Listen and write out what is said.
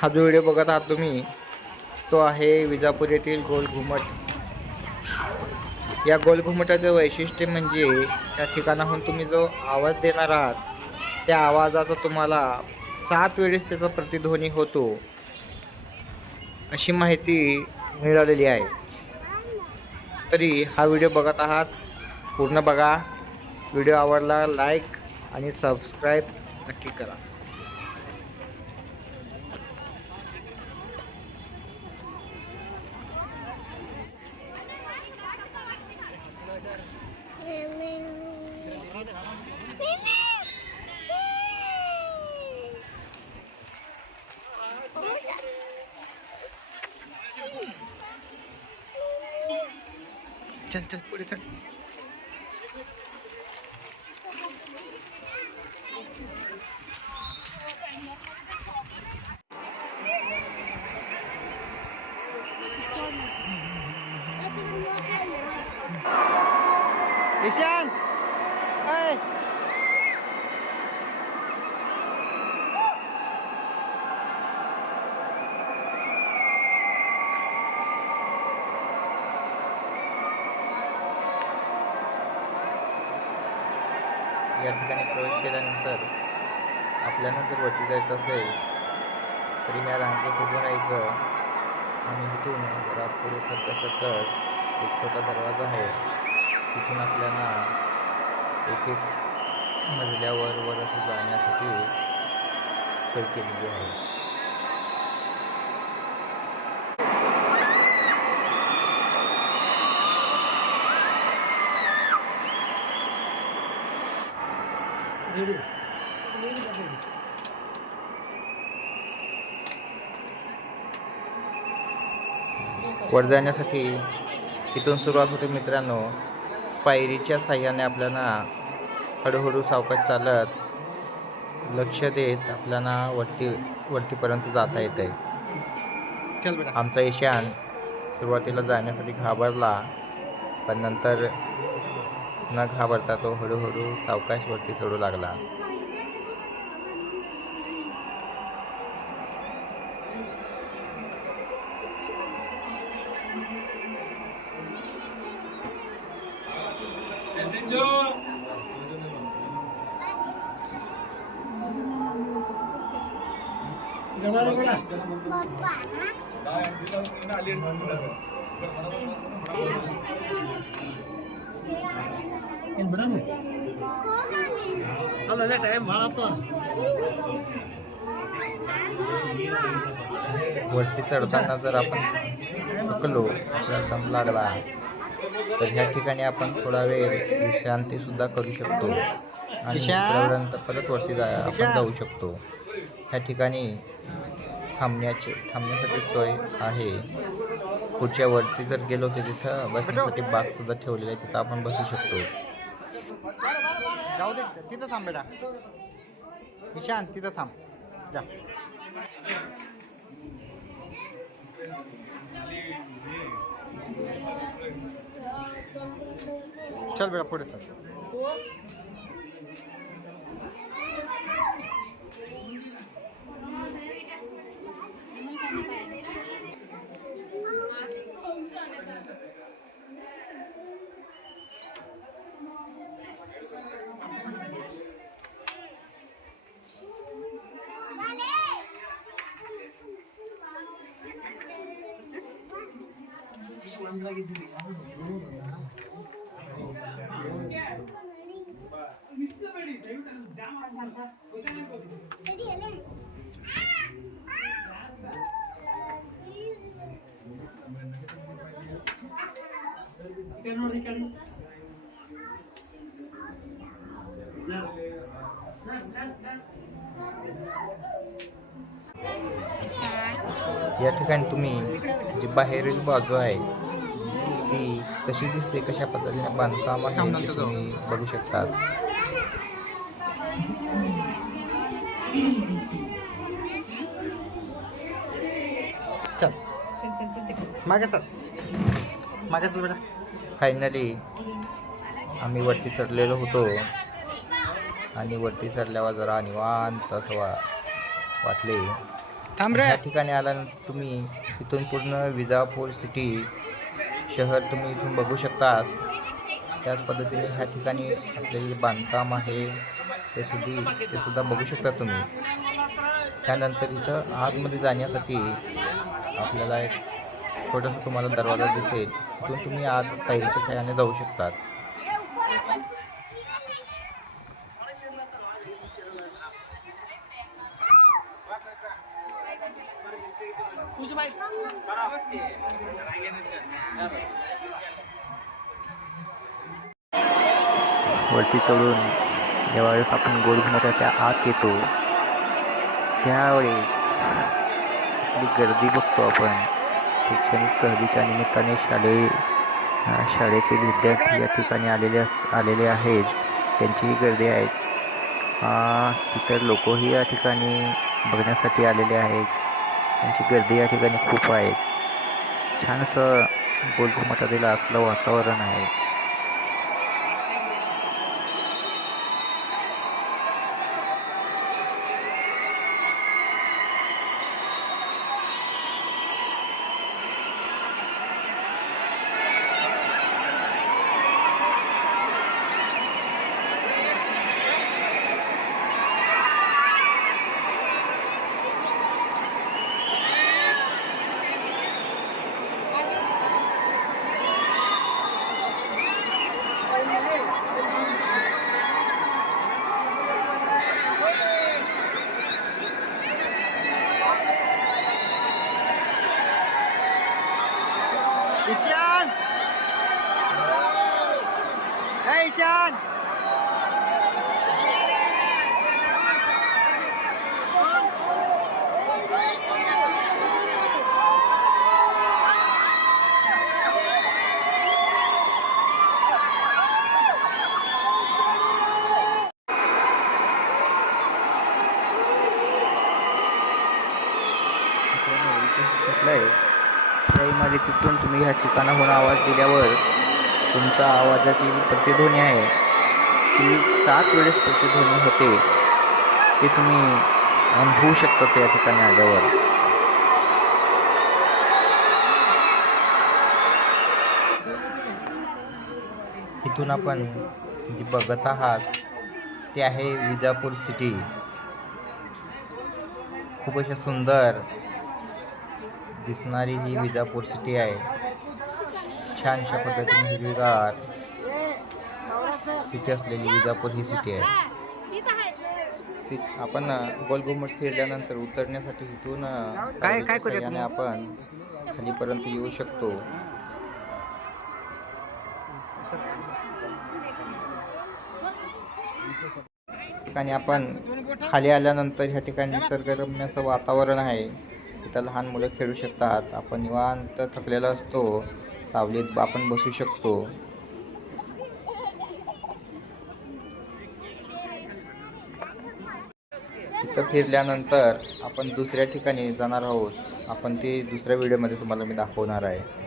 हा जो व्हिडिओ बघत आहात तुम्ही तो आहे विजापूर येथील गोल घुमट. या गोल घुमटाचं वैशिष्ट्य म्हणजे त्या ठिकाणाहून तुम्ही जो आवाज देणार आहात त्या आवाजाचा तुम्हाला सात वेळेस त्याचा प्रतिध्वनी होतो अशी माहिती मिळालेली आहे. तरी हा व्हिडिओ बघत आहात पूर्ण बघा. व्हिडिओ आवडला लाईक आणि सबस्क्राईब नक्की करा. चल चल पुढे चल ईशान या ठिकाणी प्रवेश केल्यानंतर आपल्याला जर वरती जायचं असेल तरी ह्या रांगेत उभं राहायचं आणि इथून जरा पुढे सरकत सरकत एक छोटा दरवाजा आहे. तिथून आपल्याला एक एक मजल्यावर वर असं जाण्यासाठी सोय केलेली आहे. वर जाण्यासाठी इथून सुरुवात होते मित्रांनो. पायरीच्या साह्याने आपल्याला हळूहळू सावकाश चालत लक्ष देत आपल्याला वरती वरतीपर्यंत जाता येत आहे. चल बेटा. आमचा ईशान सुरुवातीला जाण्यासाठी घाबरला पण नंतर न घाबरता तो हळूहळू सावकाश वरती चढू लागला. ಅಲ್ಲ ಟೈಮ್ ಭಾಳ ಆತ वरती चढताना जर आपण थकलो आपल्याला दम लागला तर ह्या ठिकाणी आपण थोडा वेळ विश्रांती सुद्धा करू शकतो आणि ईशान? त्यानंतर परत वरती जा आपण जाऊ शकतो ह्या ठिकाणी थांबण्याचे थांबण्यासाठी सोय आहे पुढच्या वरती जर गेलो तर तिथं बसण्यासाठी बाग सुद्धा ठेवलेला आहे तिथं आपण बसू शकतो जाऊ दे तिथं थांब बेटा. निशांत तिथं थांब. जा. चल बेटा पुढे चल. या ठिकाणी तुम्ही जी बाहेरील बाजू आहे ती कशी दिसते कशा पद्धतीने बांधकाम आहे ते तुम्ही बघू शकतात. चल. मागे चल. मागे चल बेटा. फायनली आम्ही वरती चढलेलो होतो. आणि वरती चढल्यावर जरा निवांत असं वा वाटले. थांब रे. ह्या ठिकाणी आल्यानंतर तुम्ही इथून पूर्ण विजापूर सिटी शहर तुम्ही इथून बघू शकतास. त्याच पद्धतीने ह्या ठिकाणी असलेले बांधकाम आहे. ते सुद्धा ते सुद्धा बघू शकता तुम्ही. त्यानंतर इथं आतमध्ये जाण्यासाठी आपल्याला एक छोटासा तुम्हाला दरवाजा दिसेल. तिथून तुम्ही आत पायरीच्या सहाय्याने जाऊ शकतात. वरती चढून ज्यावेळेस आपण गोलघुमटाच्या आत येतो. त्यावेळेस आपली गर्दी बघतो आपण. शैक्षणिक सहलीच्या निमित्ताने शालेय शाळेतील विद्यार्थी या ठिकाणी आलेले अस आलेले आहेत. त्यांचीही गर्दी आहे. इतर लोकही या ठिकाणी बघण्यासाठी आलेले आहेत. त्यांची गर्दी या ठिकाणी खूप आहे. छान असं दिला. आपलं वातावरण आहे. ईशान ए ईशान आहे त्या इमारतीतून तुम्ही ह्या ठिकाणाहून आवाज दिल्यावर तुमचा आवाजाची जी प्रतिध्वनी आहे. ती सात वेळेस प्रतिध्वनी होते. ते तुम्ही अनुभवू शकता त्या ठिकाणी आल्यावर. इथून आपण जी बघत आहात ते आहे विजापूर सिटी खूप अशा सुंदर दिसणारी ही विजापूर सिटी आहे. छानशा पद्धतीने हिरवीगार सिटी असलेली विजापूर ही सिटी आहे. सी आपण गोलघुमट फिरल्यानंतर उतरण्यासाठी इथून काय- काय साहाय्याने आपण खालीपर्यंत येऊ शकतो. ठिकाणी आपण खाली आल्यानंतर ह्या ठिकाणी निसर्गरम्य असं वातावरण आहे. इथं लहान मुलं खेळू शकतात. आपण निवांत थकलेला असतो. सावलीत आपण बसू शकतो. इथं फिरल्यानंतर आपण दुसऱ्या ठिकाणी जाणार आहोत. आपण ते दुसऱ्या व्हिडिओमध्ये तुम्हाला मी दाखवणार आहे.